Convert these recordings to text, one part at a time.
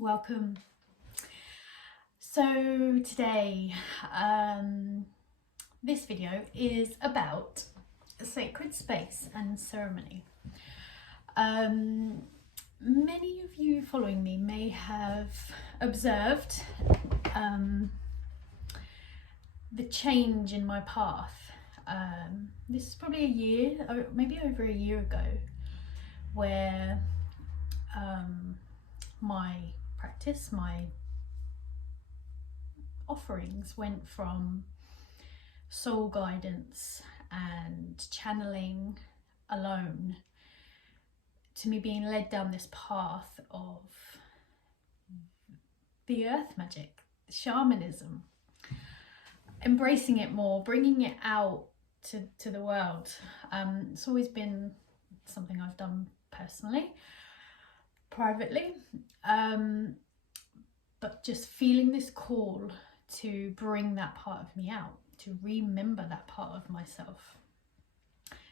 Welcome. So today, this video is about sacred space and ceremony. Many of you following me may have observed the change in my path. This is probably a year, or maybe over a year ago, where my practice, my offerings went from soul guidance and channeling alone to me being led down this path of the earth magic, shamanism, embracing it more, bringing it out to the world. It's always been something I've done personally, privately, but just feeling this call to bring that part of me out, to remember that part of myself,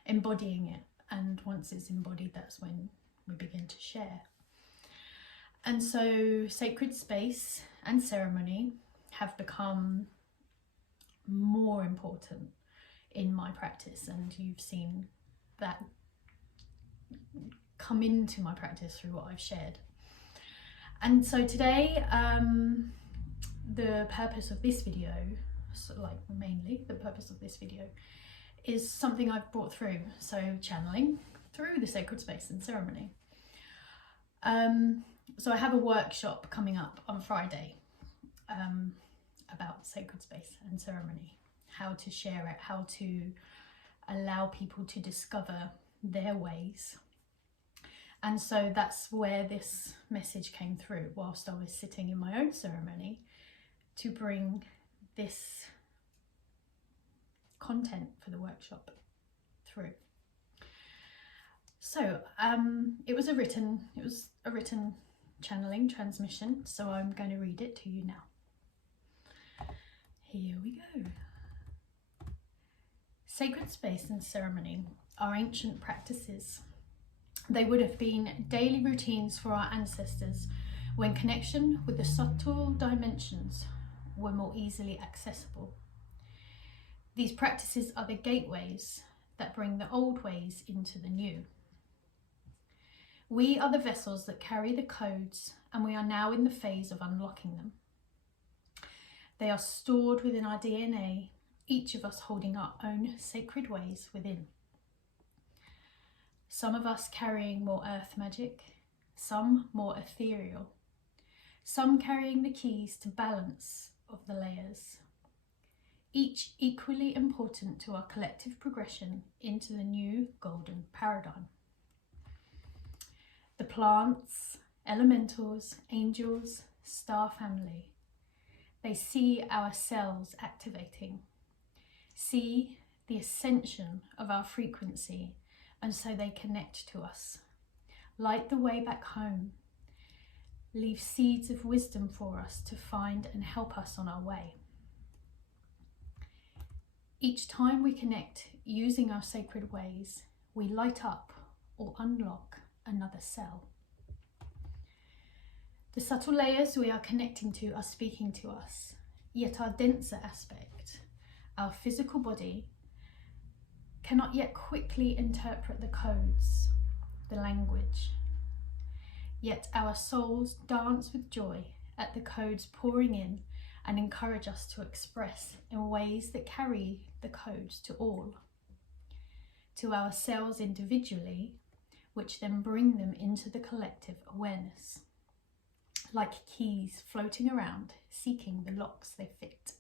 embodying it. And once it's embodied, that's when we begin to share. And so sacred space and ceremony have become more important in my practice, and you've seen that come into my practice through what I've shared. And so today, the purpose of this video, mainly the purpose of this video, is something I've brought through, so channeling through the sacred space and ceremony. So I have a workshop coming up on Friday about sacred space and ceremony, how to share it, how to allow people to discover their ways. And so that's where this message came through whilst I was sitting in my own ceremony, to bring this content for the workshop through. So it was a written channeling transmission, so I'm going to read it to you now. Here we go. Sacred space and ceremony are ancient practices. They would have been daily routines for our ancestors when connection with the subtle dimensions were more easily accessible. These practices are the gateways that bring the old ways into the new. We are the vessels that carry the codes, and we are now in the phase of unlocking them. They are stored within our DNA, each of us holding our own sacred ways within. Some of us carrying more earth magic, some more ethereal, some carrying the keys to balance of the layers, each equally important to our collective progression into the new golden paradigm. The plants, elementals, angels, star family, they see our cells activating, see the ascension of our frequency, and so they connect to us, light the way back home, leave seeds of wisdom for us to find and help us on our way. Each time we connect using our sacred ways, we light up or unlock another cell. The subtle layers we are connecting to are speaking to us, yet our denser aspect, our physical body, cannot yet quickly interpret the codes, the language. Yet our souls dance with joy at the codes pouring in and encourage us to express in ways that carry the codes to all, to ourselves individually, which then bring them into the collective awareness, like keys floating around, seeking the locks they fit.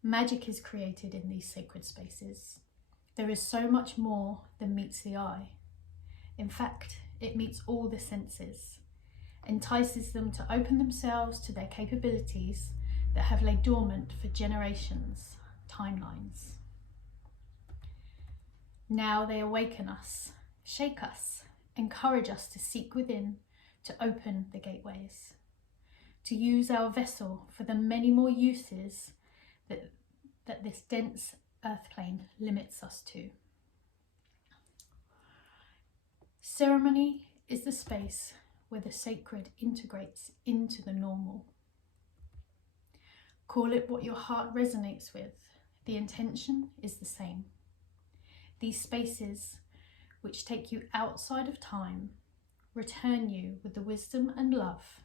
Magic is created in these sacred spaces. There is so much more than meets the eye. In fact, it meets all the senses, entices them to open themselves to their capabilities that have laid dormant for generations, timelines. Now they awaken us, shake us, encourage us to seek within, to open the gateways, to use our vessel for the many more uses that this dense earth plane limits us to. Ceremony is the space where the sacred integrates into the normal. Call it what your heart resonates with. The intention is the same. These spaces, which take you outside of time, return you with the wisdom and love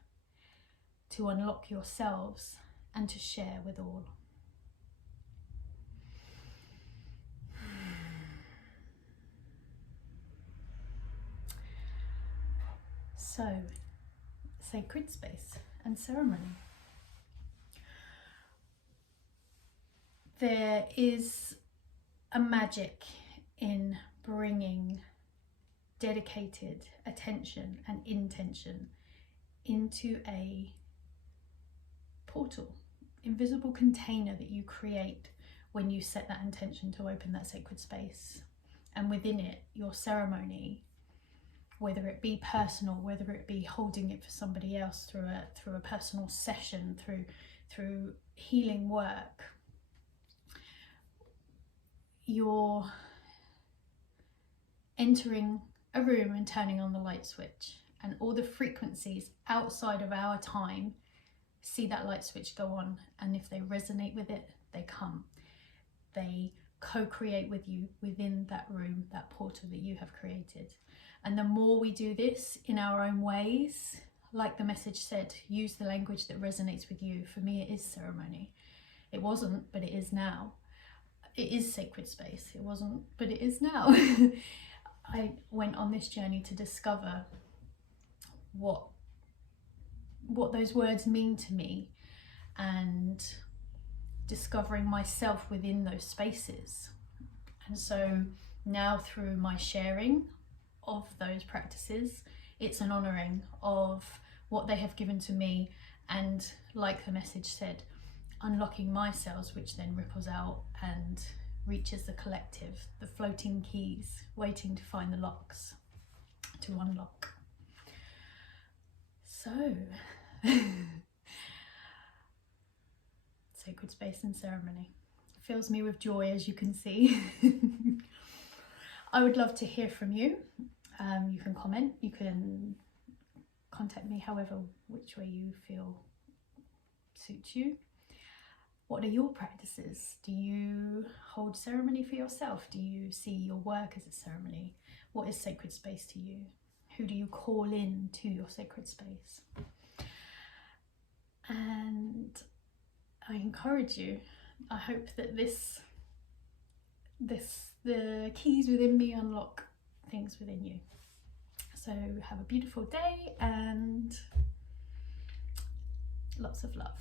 to unlock yourselves and to share with all. So, sacred space and ceremony. There is a magic in bringing dedicated attention and intention into a portal, invisible container that you create when you set that intention to open that sacred space. And within it, your ceremony, whether it be personal, whether it be holding it for somebody else through a personal session, through healing work, you're entering a room and turning on the light switch, and all the frequencies outside of our time see that light switch go on, and if they resonate with it, they come. They co-create with you within that room, that portal that you have created. And the more we do this in our own ways, like the message said, use the language that resonates with you. For me, it is ceremony. It wasn't, but it is now. It is sacred space. It wasn't, but it is now. I went on this journey to discover what those words mean to me, and discovering myself within those spaces. And so now, through my sharing of those practices, it's an honouring of what they have given to me, and like the message said, unlocking my cells, which then ripples out and reaches the collective, the floating keys waiting to find the locks to unlock. So sacred space and ceremony fills me with joy, as you can see. I would love to hear from you. You can comment, you can contact me however, which way you feel suits you. What are your practices? Do you hold ceremony for yourself? Do you see your work as a ceremony? What is sacred space to you? Who do you call in to your sacred space? And I encourage you, I hope that the keys within me unlock things within you. So have a beautiful day and lots of love.